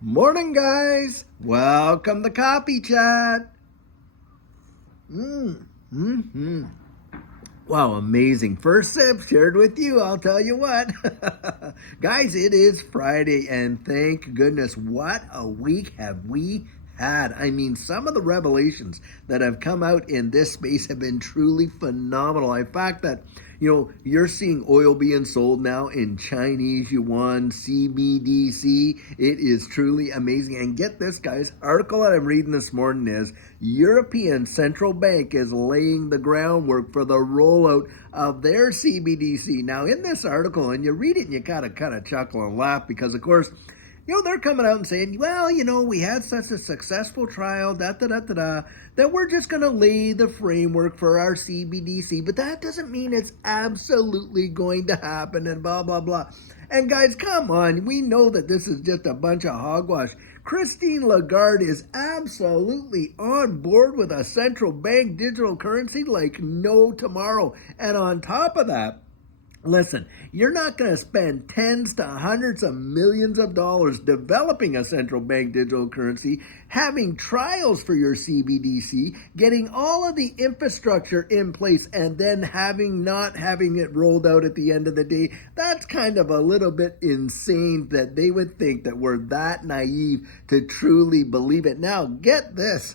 Morning, guys. Welcome to Coffee Chat. Mm-hmm. Wow, amazing. First sip shared with you, I'll tell you what. Guys, it is Friday, and thank goodness, what a week have we had. I mean, some of the revelations that have come out in this space have been truly phenomenal. In fact, that you're seeing oil being sold now in Chinese yuan, CBDC. It is truly amazing. And get this, guys, article that I'm reading this morning is European Central Bank is laying the groundwork for the rollout of their CBDC. Now, in this article, and you read it and you gotta kind of chuckle and laugh because, of course, they're coming out and saying, well, we had such a successful trial, that we're just going to lay the framework for our CBDC. But that doesn't mean it's absolutely going to happen and blah, blah, blah. And guys, come on. We know that this is just a bunch of hogwash. Christine Lagarde is absolutely on board with a central bank digital currency like no tomorrow. And on top of that, listen, you're not going to spend tens to hundreds of millions of dollars developing a central bank digital currency, having trials for your CBDC, getting all of the infrastructure in place, and then not having it rolled out at the end of the day. That's kind of a little bit insane that they would think that we're that naive to truly believe it. Now, get this.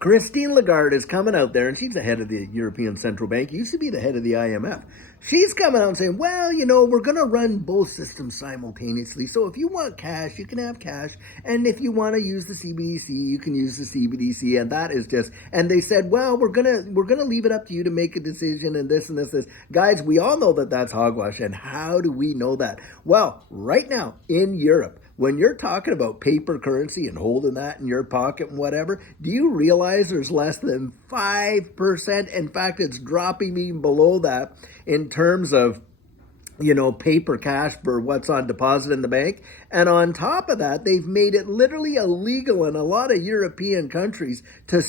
Christine Lagarde is coming out there, and she's the head of the European Central Bank, used to be the head of the IMF. She's coming out and saying, well, we're going to run both systems simultaneously. So if you want cash, you can have cash. And if you want to use the CBDC, you can use the CBDC. And that is just, and they said, well, we're going to leave it up to you to make a decision and this and this. Guys, we all know that that's hogwash. And how do we know that? Well, right now in Europe, when you're talking about paper currency and holding that in your pocket and whatever, do you realize there's less than 5%? In fact, it's dropping even below that in terms of paper cash for what's on deposit in the bank. And on top of that, they've made it literally illegal in a lot of European countries to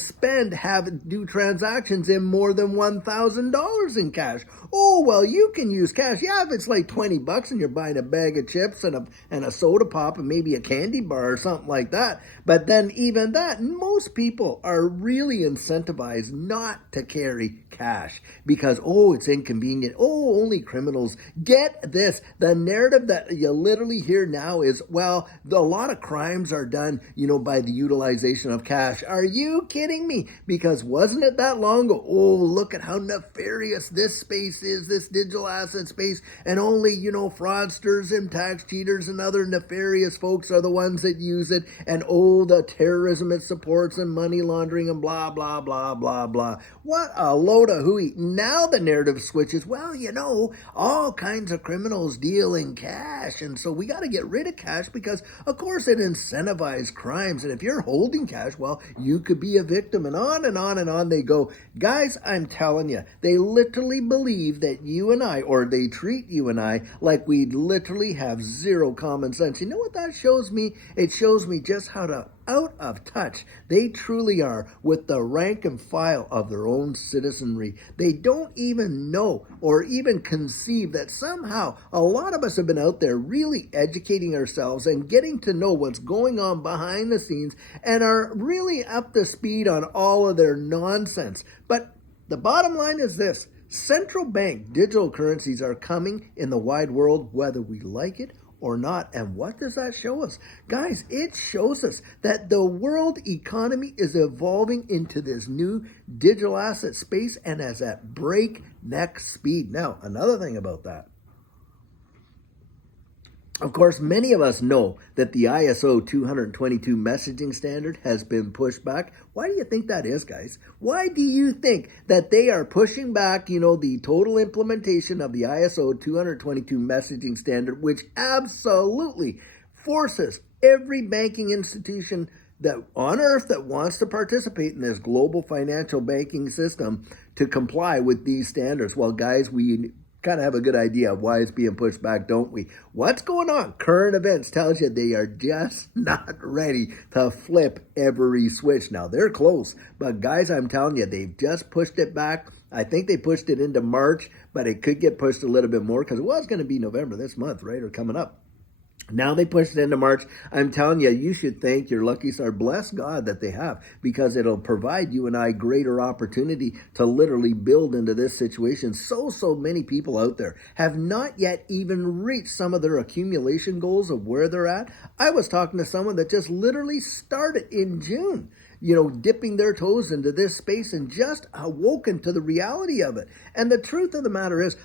do transactions in more than $1,000 in cash. Oh, well, you can use cash. Yeah, if it's like $20 and you're buying a bag of chips and a soda pop and maybe a candy bar or something like that. But then even that, most people are really incentivized not to carry cash because, it's inconvenient. Oh, only criminals. Get this. The narrative that you literally hear now is, well, a lot of crimes are done, by the utilization of cash. Are you kidding me? Because wasn't it that long ago? Oh, look at how nefarious this space is, this digital asset space, and only, fraudsters and tax cheaters and other nefarious folks are the ones that use it, and the terrorism it supports and money laundering and blah, blah, blah, blah, blah. What a load of hooey. Now the narrative switches, well, all kinds of criminals deal in cash, and so we got to get rid of cash because, of course, it incentivizes crimes, and if you're holding cash, well, you could be a victim, and on and on and on they go. Guys, I'm telling you, they literally believe that you and I, or they treat you and I like we literally have zero common sense. You know what that shows me? It shows me just how out of touch they truly are with the rank and file of their own citizenry. They don't even know or even conceive that somehow a lot of us have been out there really educating ourselves and getting to know what's going on behind the scenes and are really up to speed on all of their nonsense. But the bottom line is this: central bank digital currencies are coming in the wide world, whether we like it or not. And what does that show us? Guys, it shows us that the world economy is evolving into this new digital asset space and is at breakneck speed. Now, another thing about that. Of course, many of us know that the ISO 222 messaging standard has been pushed back. Why do you think that is, guys? Why do you think that they are pushing back, the total implementation of the ISO 222 messaging standard, which absolutely forces every banking institution that on earth that wants to participate in this global financial banking system to comply with these standards? Well, guys, we kind of have a good idea of why it's being pushed back, don't we? What's going on? Current events tells you they are just not ready to flip every switch. Now, they're close, but guys, I'm telling you, they've just pushed it back I think they pushed it into March, but it could get pushed a little bit more because it was going to be November this month, right, or coming up. Now they pushed it into March. I'm telling you, you should thank your lucky star. Bless God that they have, because it'll provide you and I greater opportunity to literally build into this situation. So many people out there have not yet even reached some of their accumulation goals of where they're at. I was talking to someone that just literally started in June, dipping their toes into this space and just awoken to the reality of it. And the truth of the matter is,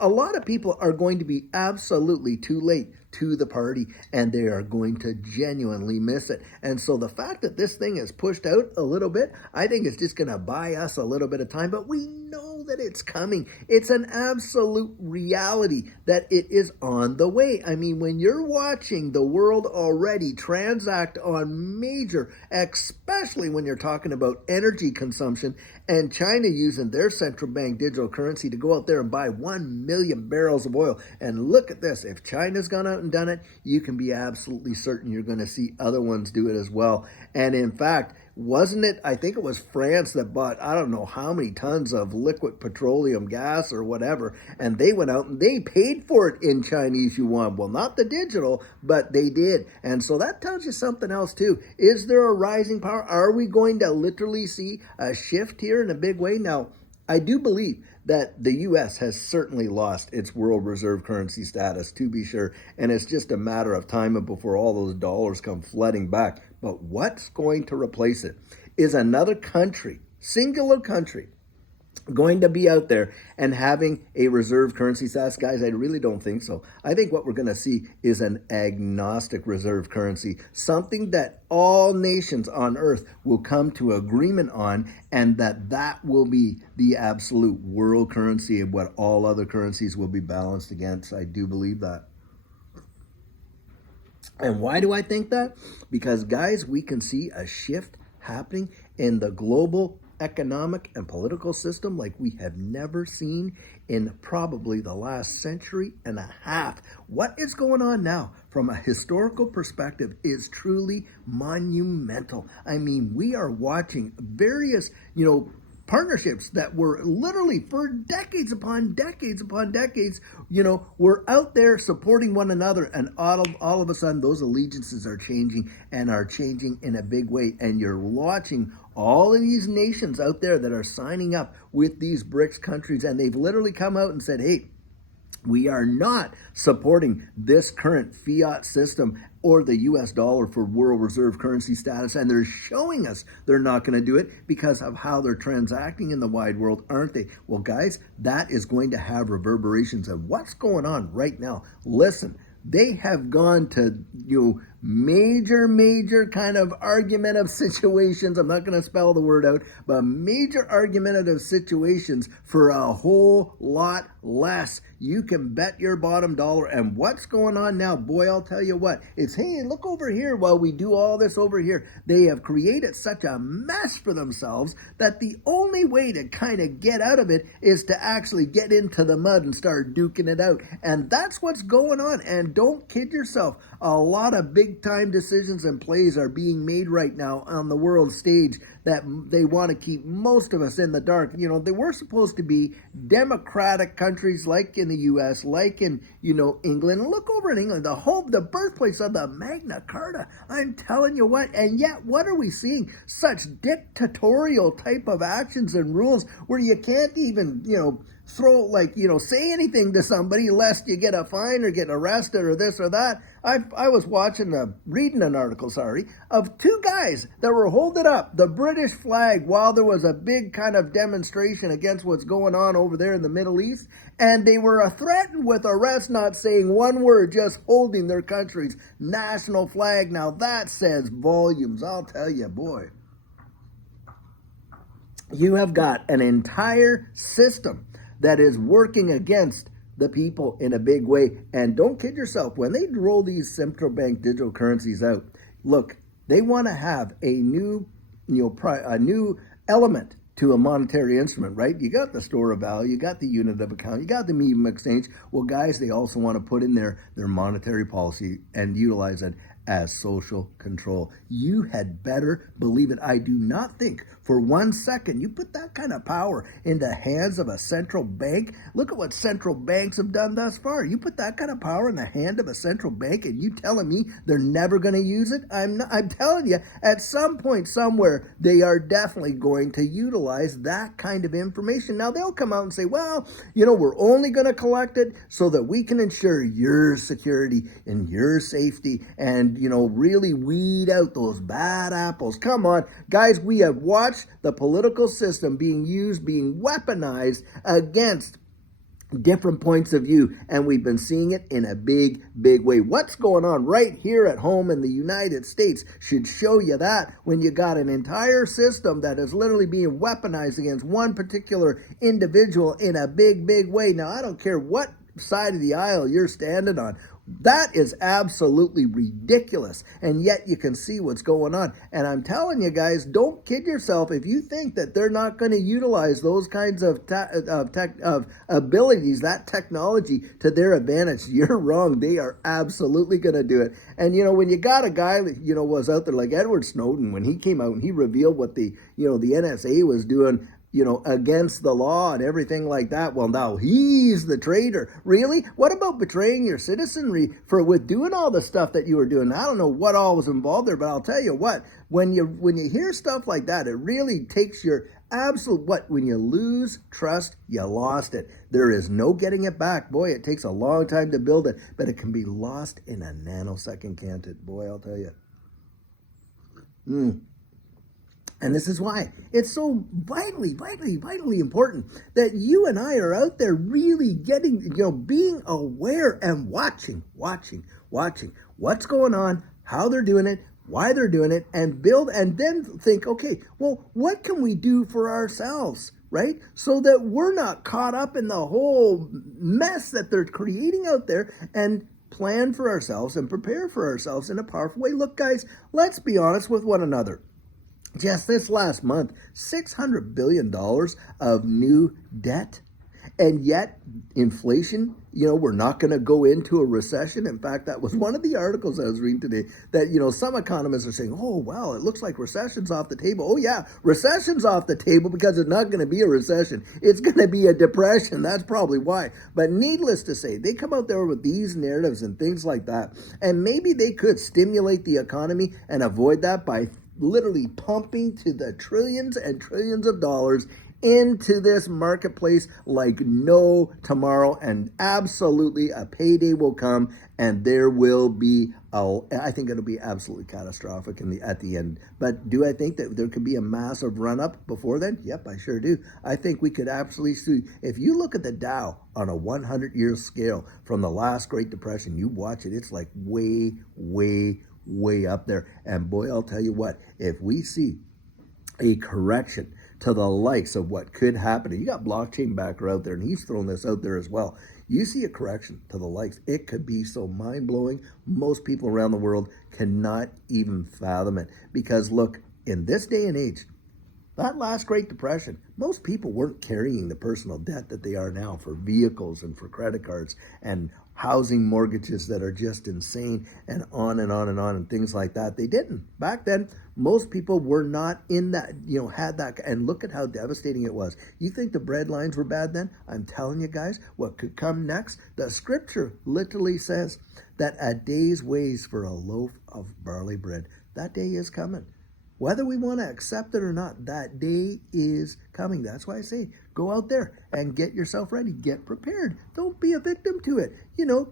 a lot of people are going to be absolutely too late to the party, and they are going to genuinely miss it. And so the fact that this thing is pushed out a little bit, I think it's just going to buy us a little bit of time, but we know that it's coming. It's an absolute reality that it is on the way. I mean, when you're watching the world already transact on major, especially when you're talking about energy consumption, and China using their central bank digital currency to go out there and buy 1 million barrels of oil. And look at this. If China's gone out and done it, you can be absolutely certain you're going to see other ones do it as well. And in fact, wasn't it, I think it was France that bought, I don't know how many tons of liquid petroleum gas or whatever, and they went out and they paid for it in Chinese yuan. Well, not the digital, but they did. And so that tells you something else too. Is there a rising power? Are we going to literally see a shift here in a big way? Now, I do believe that the U.S. has certainly lost its world reserve currency status, to be sure, and it's just a matter of time before all those dollars come flooding back. But what's going to replace it? Is another country, singular country, going to be out there and having a reserve currency status? Guys, I really don't think so. I think what we're going to see is an agnostic reserve currency, something that all nations on earth will come to agreement on, and that will be the absolute world currency and what all other currencies will be balanced against. I do believe that. And why do I think that? Because, guys, we can see a shift happening in the global economic and political system like we have never seen in probably the last century and a half. What is going on now from a historical perspective is truly monumental. I mean, we are watching various, partnerships that were literally for decades upon decades upon decades, were out there supporting one another, and all of a sudden those allegiances are changing and are changing in a big way. And you're watching all of these nations out there that are signing up with these BRICS countries, and they've literally come out and said, hey, we are not supporting this current fiat system or the US dollar for world reserve currency status. And they're showing us they're not going to do it because of how they're transacting in the wide world, aren't they? Well, guys, that is going to have reverberations of what's going on right now. Listen, they have gone to, major kind of argumentative situations. I'm not going to spell the word out, but major argumentative situations for a whole lot less. You can bet your bottom dollar. And what's going on now? Boy, I'll tell you what. It's, hey, look over here while we do all this over here. They have created such a mess for themselves that the only way to kind of get out of it is to actually get into the mud and start duking it out. And that's what's going on. And don't kid yourself. A lot of big-time decisions and plays are being made right now on the world stage that they want to keep most of us in the dark. They were supposed to be democratic countries like in the U.S., like in, England. And look over in England, the birthplace of the Magna Carta. I'm telling you what. And yet, what are we seeing? Such dictatorial type of actions and rules where you can't even, say anything to somebody lest you get a fine or get arrested or this or that. I was reading an article, of two guys that were holding up the British flag while there was a big kind of demonstration against what's going on over there in the Middle East. And they were threatened with arrest, not saying one word, just holding their country's national flag. Now that says volumes, I'll tell you, boy. You have got an entire system that is working against the people in a big way. And don't kid yourself, when they roll these central bank digital currencies out, look, they want to have a new, a new element to a monetary instrument, right? You got the store of value, you got the unit of account, you got the medium exchange. Well, guys, they also want to put in their monetary policy and utilize it as social control. You had better believe it. I do not think for 1 second you put that kind of power in the hands of a central bank. Look at what central banks have done thus far. You put that kind of power in the hand of a central bank and you telling me they're never going to use it? I'm telling you, at some point somewhere, they are definitely going to utilize that kind of information. Now, they'll come out and say, well, we're only going to collect it so that we can ensure your security and your safety and, really weed out those bad apples. Come on, guys, we have watched the political system being used, being weaponized against different points of view, and we've been seeing it in a big way. What's going on right here at home in the United States should show you that when you got an entire system that is literally being weaponized against one particular individual in a big way. Now, I don't care what side of the aisle you're standing on. That is absolutely ridiculous, and yet you can see what's going on. And I'm telling you guys, don't kid yourself if you think that they're not going to utilize those kinds of abilities, that technology to their advantage. You're wrong. They are absolutely going to do it. And when you got a guy that was out there like Edward Snowden, when he came out and he revealed what the NSA was doing, against the law and everything like that. Well, now he's the traitor. Really? What about betraying your citizenry with doing all the stuff that you were doing? I don't know what all was involved there, but I'll tell you what, when you hear stuff like that, it really takes your when you lose trust, you lost it. There is no getting it back. Boy, it takes a long time to build it, but it can be lost in a nanosecond, can't it? Boy, I'll tell you. And this is why it's so vitally important that you and I are out there really getting, being aware and watching what's going on, how they're doing it, why they're doing it, and build, and then think, okay, well, what can we do for ourselves, right? So that we're not caught up in the whole mess that they're creating out there, and plan for ourselves and prepare for ourselves in a powerful way. Look, guys, let's be honest with one another. Just this last month, $600 billion of new debt. And yet, inflation, we're not going to go into a recession. In fact, that was one of the articles I was reading today that, some economists are saying, oh, well, it looks like recession's off the table. Oh, yeah, recession's off the table because it's not going to be a recession. It's going to be a depression. That's probably why. But needless to say, they come out there with these narratives and things like that. And maybe they could stimulate the economy and avoid that by literally pumping to the trillions and trillions of dollars into this marketplace like no tomorrow, and absolutely a payday will come, and there will be I think it'll be absolutely catastrophic at the end. But do I think that there could be a massive run-up before then? Yep, I sure do. I think we could absolutely see, if you look at the Dow on a 100-year scale from the last Great Depression, you watch it, it's like way up there. And boy, I'll tell you what, if we see a correction to the likes of what could happen, and you got Blockchain Backer out there, and he's throwing this out there as well. You see a correction to the likes, it could be so mind-blowing, most people around the world cannot even fathom it. Because look, in this day and age, that last Great Depression, most people weren't carrying the personal debt that they are now for vehicles and for credit cards and housing mortgages that are just insane, and on and things like that. They didn't. Back then, most people were not in that, had that, and look at how devastating it was. You think the bread lines were bad then? I'm telling you guys, what could come next? The scripture literally says that a day's ways for a loaf of barley bread. That day is coming. Whether we want to accept it or not, that day is coming. That's why I say, go out there and get yourself ready. Get prepared. Don't be a victim to it.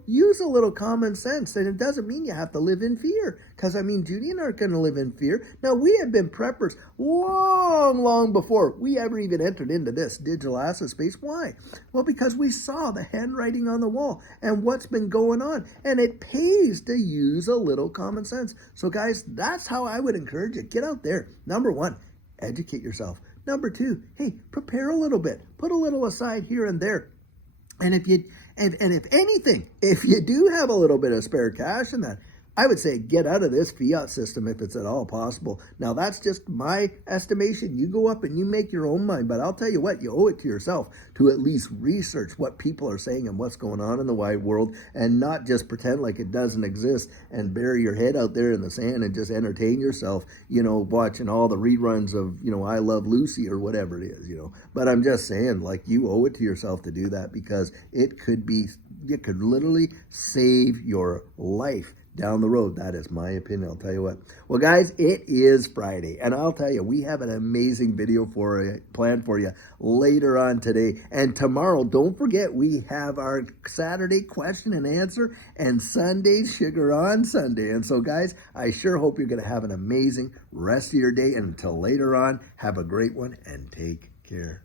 Use a little common sense. And it doesn't mean you have to live in fear. Because, Judy and I aren't going to live in fear. Now, we have been preppers long before we ever even entered into this digital asset space. Why? Well, because we saw the handwriting on the wall and what's been going on. And it pays to use a little common sense. So, guys, that's how I would encourage you. Get out there. Number one, educate yourself. Number two, hey, prepare a little bit. Put a little aside here and there. And if anything, if you do have a little bit of spare cash in that, I would say get out of this fiat system if it's at all possible. Now, that's just my estimation. You go up and you make your own mind, but I'll tell you what, you owe it to yourself to at least research what people are saying and what's going on in the wide world, and not just pretend like it doesn't exist and bury your head out there in the sand and just entertain yourself, watching all the reruns of, I Love Lucy or whatever it is, But I'm just saying, like, you owe it to yourself to do that, because it could literally save your life down the road. That is my opinion. I'll tell you what. Well, guys, it is Friday, and I'll tell you, we have an amazing video planned for you later on today. And tomorrow, don't forget, we have our Saturday question and answer and Sunday Sugar on Sunday. And so, guys, I sure hope you're going to have an amazing rest of your day. And until later on, have a great one and take care.